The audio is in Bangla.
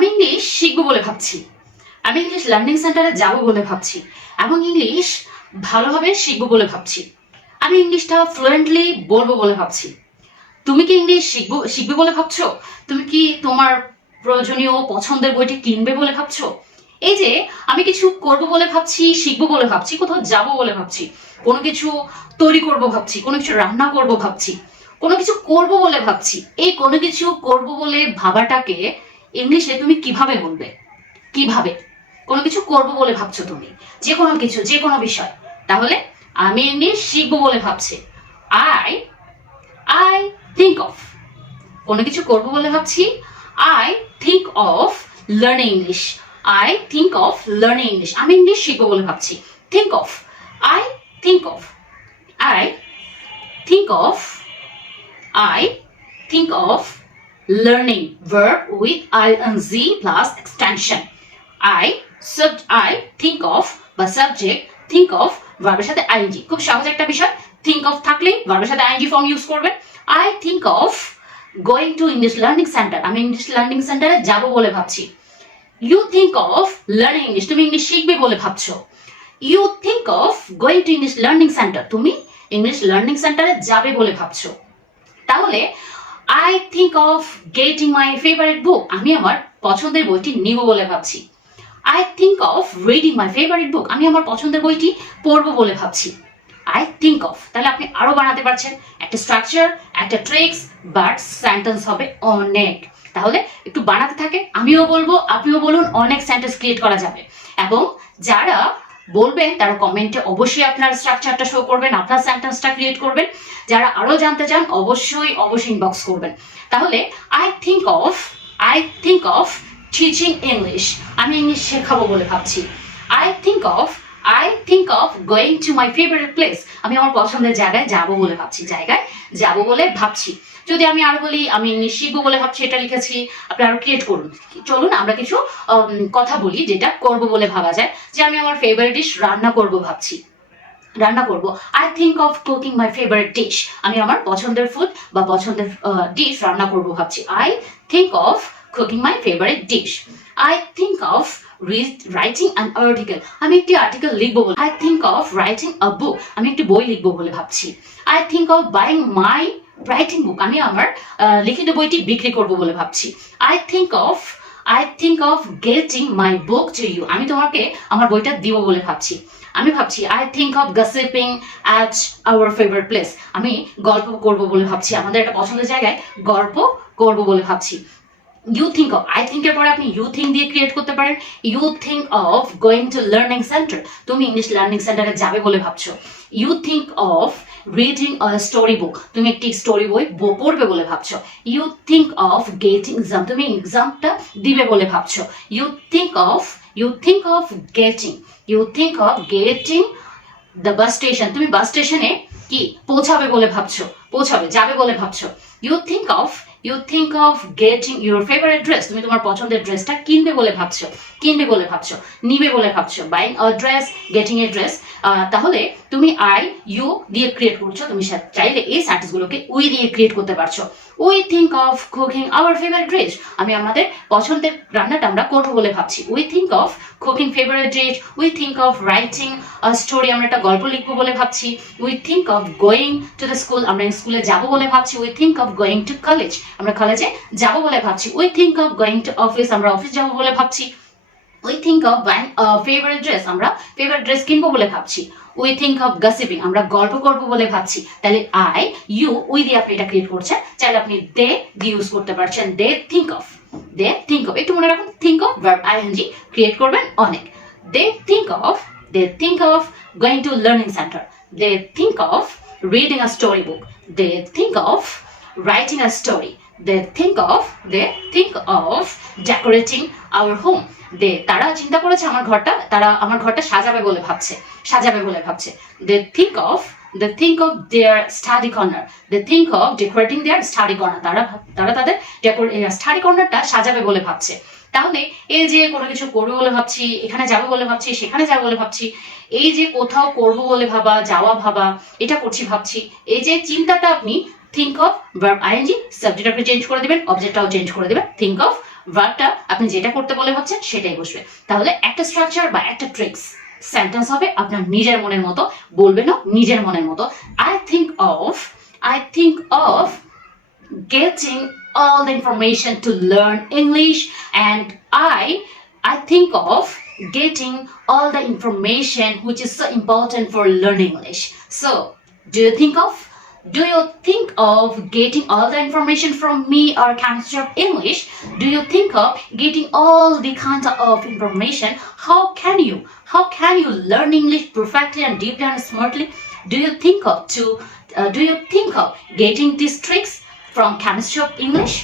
আমি ইংলিশ শিখবো বলে ভাবছি, আমি ইংলিশ লার্নিং সেন্টারে যাব বলে ভাবছি এবং ইংলিশ ভালোভাবে শিখবো বলে ভাবছি। আমি ইংলিশটা ফ্লুয়েন্টলি বলবো বলে ভাবছি। তুমি কি ইংলিশ শিখবে বলে ভাবছো? তুমি কি তোমার প্রয়োজনীয় পছন্দের বইটি কিনবে বলে ভাবছো? এই যে আমি কিছু করব বলে ভাবছি, শিখবো বলে ভাবছি, কোথাও যাব বলে ভাবছি, কোনো কিছু তৈরি করব ভাবছি, কোনো কিছু রান্না করব ভাবছি, কোনো কিছু করব বলে ভাবছি। এই কোনো কিছু করব বলে ভাবাটাকে ইংলিশে তুমি কিভাবে বলবে? কিভাবে? কোনো কিছু করব বলে ভাবছো তুমি, যে কোনো কিছু, যে কোনো বিষয়। তাহলে আমি ইংলিশ শিখবো বলে ভাবছি। আই আই থিঙ্ক অফ, কোনো কিছু করব বলে ভাবছি। I think of learning English. I think of learning English. আমি ইংলিশ শিখবো বলে ভাবছি। Think of, I think of, I think of, I think of learning, verb with ing plus extension. I think of বা subject think of verb এর সাথে ing। খুব সহজ একটা বিষয়। think of থাকলে verb এর সাথে ing ফর্ম ইউজ করবেন। I think of going to English learning center। আমি ইংলিশ লার্নিং সেন্টারে যাব বলে ভাবছি। You think of learning English। তুমি ইংলিশ শিখবে বলে ভাবছো। You think of going to English learning center। তুমি ইংলিশ লার্নিং সেন্টারে যাবে বলে ভাবছো। তাহলে I think of getting my favorite book। আমি আমার পছন্দের বইটি নিব বলে ভাবছি। I think of reading my favorite book। আমি আমার পছন্দের বইটি পড়বো বলে ভাবছি। I think of। তাহলে আপনি আরো বানাতে পারছেন, একটা স্ট্রাকচার, একটা ট্রিক্স, বাট সেন্টেন্স হবে অনেক। তাহলে একটু বানাতে থাকে, আমিও বলবো, আপনিও বলুন, অনেক সেন্টেন্স ক্রিয়েট করা যাবে। এবং যারা বলবেন তারা কমেন্টে অবশ্যই আপনার স্ট্রাকচারটা শো করবেন, আপনার সেন্টেন্সটা ক্রিয়েট করবেন। যারা আরো জানতে চান অবশ্যই ইনবক্স করবেন। তাহলে I think of teaching English. আমি ইংলিশ শেখাবো বলে ভাবছি। I think of going to my favourite place. আমি আমার পছন্দের জায়গায় যাবো বলে ভাবছি, জায়গায় যাবো বলে ভাবছি। যদি আমি আরো বলি, আমি ইংলিশ শিখবো বলে ভাবছি, এটা লিখেছি, আপনি আরো ক্রিয়েট করুন। চলুন আমরা কিছু কথা বলি যেটা করবো বলে ভাবা যায়। যে আমি আমার ফেভারিট ডিশ রান্না করবো ভাবছি, রান্না করব। I think of cooking my favourite dish. আমি আমার পছন্দের ফুড বা পছন্দের ডিশ রান্না করব ভাবছি। I think of cooking my favourite dish. I think of writing an article. আমি একটি আর্টিকেল লিখবো বলে। I think of writing a book. আমি একটি বই লিখবো বলে ভাবছি। I think of buying my writing book. আমি আমার লিখিত বইটি বিক্রি করব বলে ভাবছি। I think of getting my book to you. আমি তোমাকে আমার বইটা দিব বলে ভাবছি। আমি ভাবছি I think of gossiping at our favourite place. আমি গল্প করব বলে ভাবছি, আমাদের একটা পছন্দের জায়গায় গল্প করব বলে ভাবছি। ইউ থিঙ্ক অফ, আই থিঙ্কের পরে আপনি ইউ থিঙ্ক দিয়ে ক্রিয়েট করতে পারেন। You think of going to learning centre. তুমি ইংলিশ লার্নিং সেন্টারে যাবে বলে ভাবছো। You think of reading a story book. তুমি একটি স্টোরি বই পড়বে বলে ভাবছো। You think of getting exam. তুমি এক্সামটা দিবে বলে ভাবছো। You think of getting the bus station. তুমি বাস স্টেশনে কি পৌঁছাবে বলে ভাবছো, যাবে বলে ভাবছো। You think of getting your favourite dress. তুমি তোমার পছন্দের ড্রেসটা কিনবে বলে ভাবছো, নিবে বলে ভাবছো। Buying a dress, getting a dress. তাহলে তুমি আই ইউ দিয়ে ক্রিয়েট করছো। তুমি চাইলে এই সেন্টেন্স গুলোকে উই দিয়ে ক্রিয়েট করতে পারছো। We think of cooking hour favourite dish. আমি আমাদের পছন্দের রান্নাটা আমরা করবো বলে ভাবছি। We think of cooking favourite dish. We think of writing a story. আমরা একটা গল্প লিখবো বলে ভাবছি। We think of going to the school. আমরা স্কুলে যাবো বলে ভাবছি। We think of going to college. আমরা কলেজে যাবো বলে ভাবছি। We think of going to office. আমরা অফিস যাবো বলে ভাবছি। We think of buying a favourite dress. আমরা ফেভারিট ড্রেস কিনবো বলে ভাবছি। We think of gossiping. আমরা গল্প করবো বলে ভাবছি। তাহলে আই ইউ উই দিয়ে আপনি এটা ক্রিয়েট করছেন। চাইলে আপনি দে দিয়ে ইউজ করতে পারছেন। দে থিঙ্ক অফ, একটু মনে রাখুন, think of verb ING create করবেন অনেক। They think of going to learning centre. They think of reading a story book. They think of writing a story. They think of decorating our home. তারা চিন্তা করেছে তারা আমার ঘরটা সাজাবে বলে ভাবছে। They think of their study corner. They think of decorating their study corner. তারা তাদের স্টাডি কর্নারটা সাজাবে বলে ভাবছে। তাহলে এই যে কোনো কিছু করবে বলে ভাবছি, এখানে যাবে বলে ভাবছি, সেখানে যাবে বলে ভাবছি, এই যে কোথাও করবো বলে ভাবা, যাওয়া ভাবা, এটা করছি ভাবছি, এই যে চিন্তাটা আপনি think of verb ing, subject আপনি চেঞ্জ করে দিবেন, অবজেক্টটাও চেঞ্জ করে দিবেন। think of ভার্বটা আপনি যেটা করতে বলে ভাবছেন সেটাই বসবে। তাহলে একটা স্ট্রাকচার বা একটা ট্রিক্স সেন্টেন্স হবে আপনার নিজের মনের মতো, বলবেনও নিজের মনের মতো। I think of getting all the information to learn English, and I think of getting all the information which is so important for learning English. So, do you think of getting all the information from me or chemistry of English? Do you think of getting all the kinds of information? How can you learn English perfectly and deeply and smartly? Do you think of getting these tricks from chemistry of English?